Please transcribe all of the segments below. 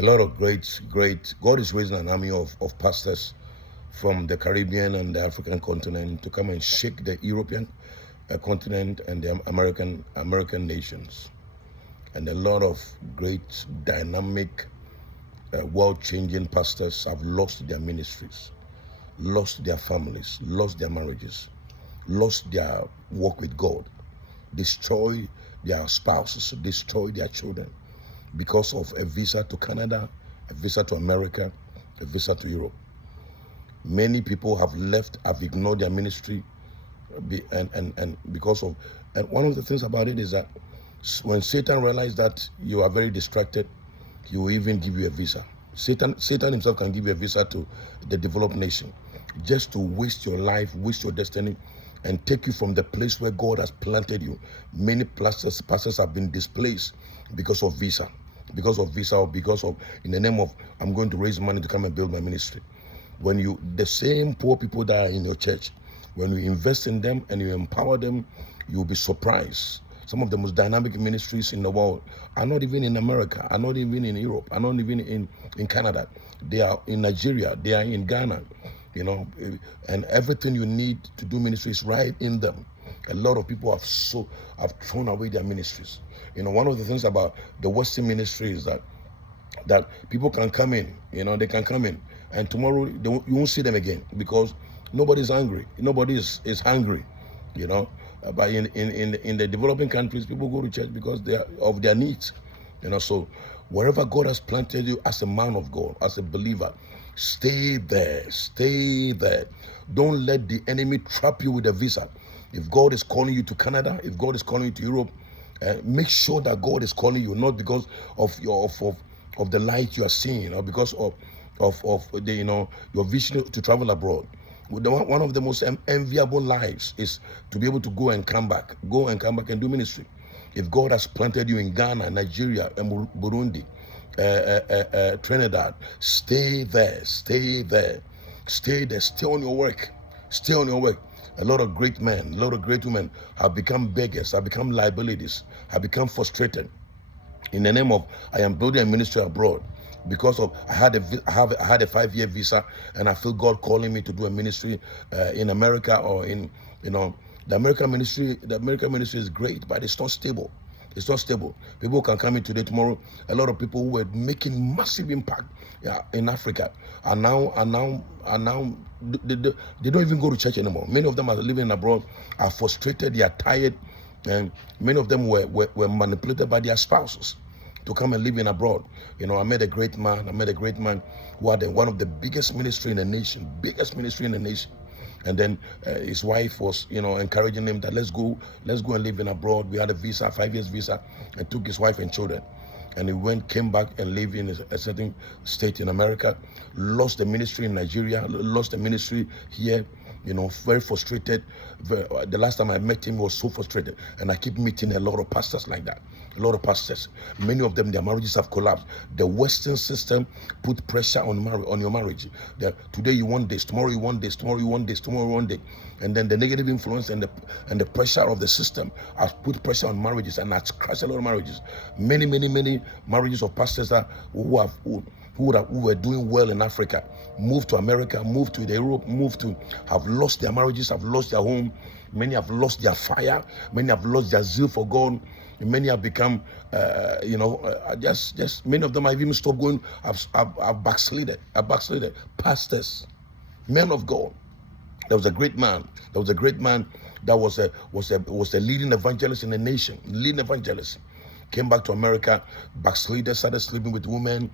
a lot of great. God is raising an army of pastors from the Caribbean and the African continent to come and shake the European continent and the American nations. And a lot of great, dynamic, world-changing pastors have lost their ministries, lost their families, lost their marriages, lost their walk with God, destroy their spouses, destroy their children because of a visa to Canada, a visa to America, a visa to Europe. Many people have left, have ignored their ministry, and because of, and one of the things about it is that when Satan realizes that you are very distracted, he will even give you a visa. Satan himself can give you a visa to the developed nation just to waste your life, waste your destiny, and take you from the place where God has planted you. Many pastors have been displaced because of visa, or because of, in the name of, I'm going to raise money to come and build my ministry. When the same poor people that are in your church, when you invest in them and you empower them, you'll be surprised. Some of the most dynamic ministries in the world are not even in America, are not even in Europe, are not even in Canada. They are in Nigeria, they are in Ghana, and everything you need to do ministry is right in them. A lot of people have thrown away their ministries. One of the things about the Western ministry is that people can come in, they can come in, and tomorrow you won't see them again because nobody's hungry. Nobody is hungry, But in the developing countries, people go to church because of their needs, So wherever God has planted you as a man of God, as a believer, stay there, stay there. Don't let the enemy trap you with a visa. If God is calling you to Canada, if God is calling you to Europe, make sure that God is calling you, not because of the light you are seeing, or because of the your vision to travel abroad. One of the most enviable lives is to be able to go and come back and do ministry. If God has planted you in Ghana, Nigeria, and Burundi, Trinidad, stay there, stay on your work, stay on your work. A lot of great men, a lot of great women have become beggars, have become liabilities, have become frustrated in the name of, I am building a ministry abroad because of I had a 5-year visa, and I feel God calling me to do a ministry in America, or in the American ministry. The American ministry is great, but it's not stable. It's not stable. People can come in today, tomorrow. A lot of people who were making massive impact in Africa are now they don't even go to church anymore. Many of them are living abroad, are frustrated, they are tired, and many of them were manipulated by their spouses to come and live in abroad. I met a great man who had one of the biggest ministry in the nation, And then his wife was, encouraging him that let's go and live in abroad. We had a visa, 5 years visa, and took his wife and children. And he came back and lived in a certain state in America, lost the ministry in Nigeria, lost the ministry here, very frustrated. The last time I met him, he was so frustrated. And I keep meeting a lot of pastors like that. A lot of pastors. Many of them, their marriages have collapsed. The Western system put pressure on your marriage. Today you want this, tomorrow you want this, tomorrow you want this, tomorrow you want this. And then the negative influence and the pressure of the system has put pressure on marriages, and has crushed a lot of marriages. Many marriages of pastors who were doing well in Africa, moved to America, moved to Europe, have lost their marriages, have lost their home. Many have lost their fire. Many have lost their zeal for God. Many have become, just many of them have even stopped going, have backslided. Pastors, men of God. There was a great man that was a leading evangelist in the nation, Came back to America, backslided, started sleeping with women,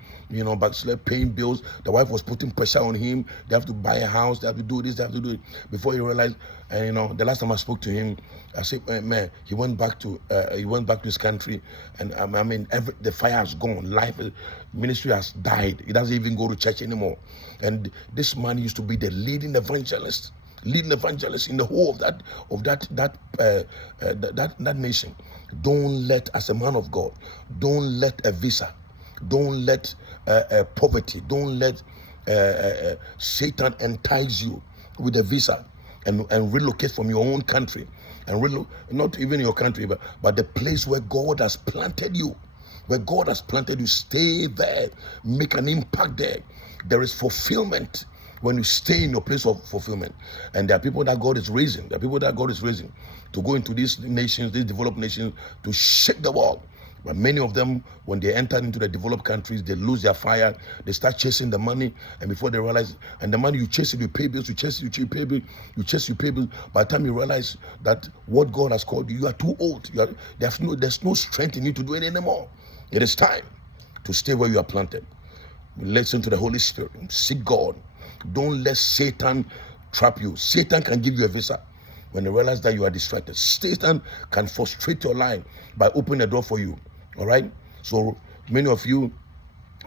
backslid, paying bills. The wife was putting pressure on him. They have to buy a house, they have to do this, they have to do it. Before he realized, and the last time I spoke to him, I said, man, he went back to his country, and the fire has gone. Ministry has died. He doesn't even go to church anymore. And this man used to be the leading evangelist in the whole of that nation. Don't let, as a man of God, don't let a visa, don't let poverty, don't let Satan entice you with a visa and relocate from your own country, and not even your country, but the place where God has planted you. Where God has planted you, stay there. Make an impact there. There is fulfillment when you stay in your place of fulfillment. And there are people that God is raising. There are people that God is raising to go into these nations, these developed nations, to shake the world. But many of them, when they enter into the developed countries, they lose their fire. They start chasing the money, and before they realize, and the money you chase it, you pay bills. You chase it, you pay bills. You chase, you pay bills. By the time you realize that what God has called you, you are too old. There's no strength in you to do it anymore. It is time to stay where you are planted. Listen to the Holy Spirit. Seek God. Don't let Satan trap you. Satan can give you a visa. When you realize that you are distracted, Satan can frustrate your life by opening the door for you. All right? So many of you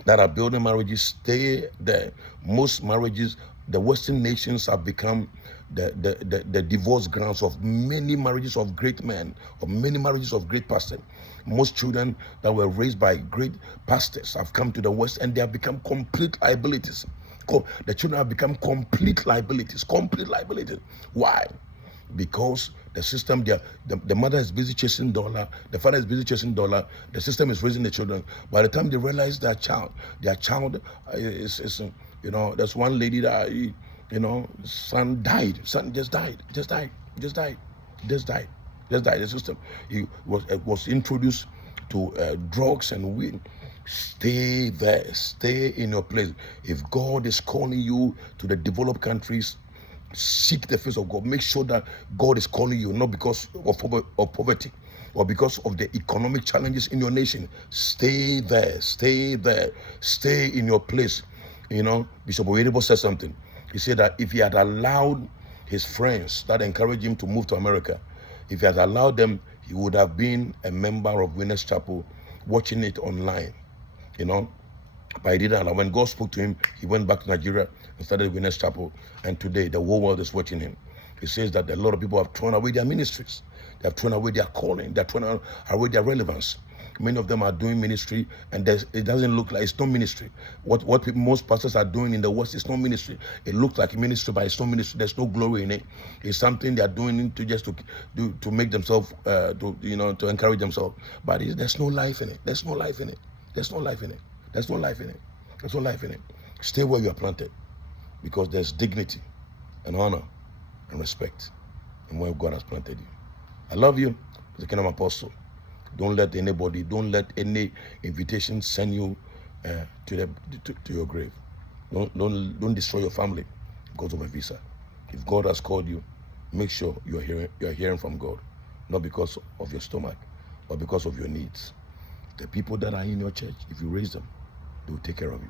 that are building marriages, stay there. Most marriages, the Western nations have become the divorce grounds of many marriages of great men, of many marriages of great pastors. Most children that were raised by great pastors have come to the West, and they have become complete liabilities. The children have become complete liabilities. Complete liabilities. Why? Because the system, the mother is busy chasing dollar, the father is busy chasing dollar, the system is raising the children. By the time they realize their child is there's one lady that, son died, son just died. The system, he was introduced to drugs and weed. Stay there, stay in your place. If God is calling you to the developed countries, seek the face of God. Make sure that God is calling you, not because of poverty or because of the economic challenges in your nation. Stay there, stay in your place. Bishop Oyedepo said something. He said that if he had allowed his friends that encouraged him to move to America, if he had allowed them, he would have been a member of Winners Chapel, watching it online. But he didn't allow. When God spoke to him, he went back to Nigeria and started Winners Chapel. And today, the whole world is watching him. He says that a lot of people have thrown away their ministries. They have thrown away their calling. They have thrown away their relevance. Many of them are doing ministry, and it doesn't look like, it's not ministry. What most pastors are doing in the West is not ministry. It looks like ministry, but it's not ministry. There's no glory in it. It's something they are doing to make themselves, to encourage themselves. But there's no life in it. There's no life in it. There's no life in it. There's no life in it. There's no life in it. Stay where you are planted, because there's dignity and honor and respect in where God has planted you. I love you, the Kingdom Apostle. Don't let any invitation send you to your grave. Don't destroy your family because of a visa. If God has called you, make sure you're hearing from God, not because of your stomach, but because of your needs. The people that are in your church, if you raise them, they will take care of you.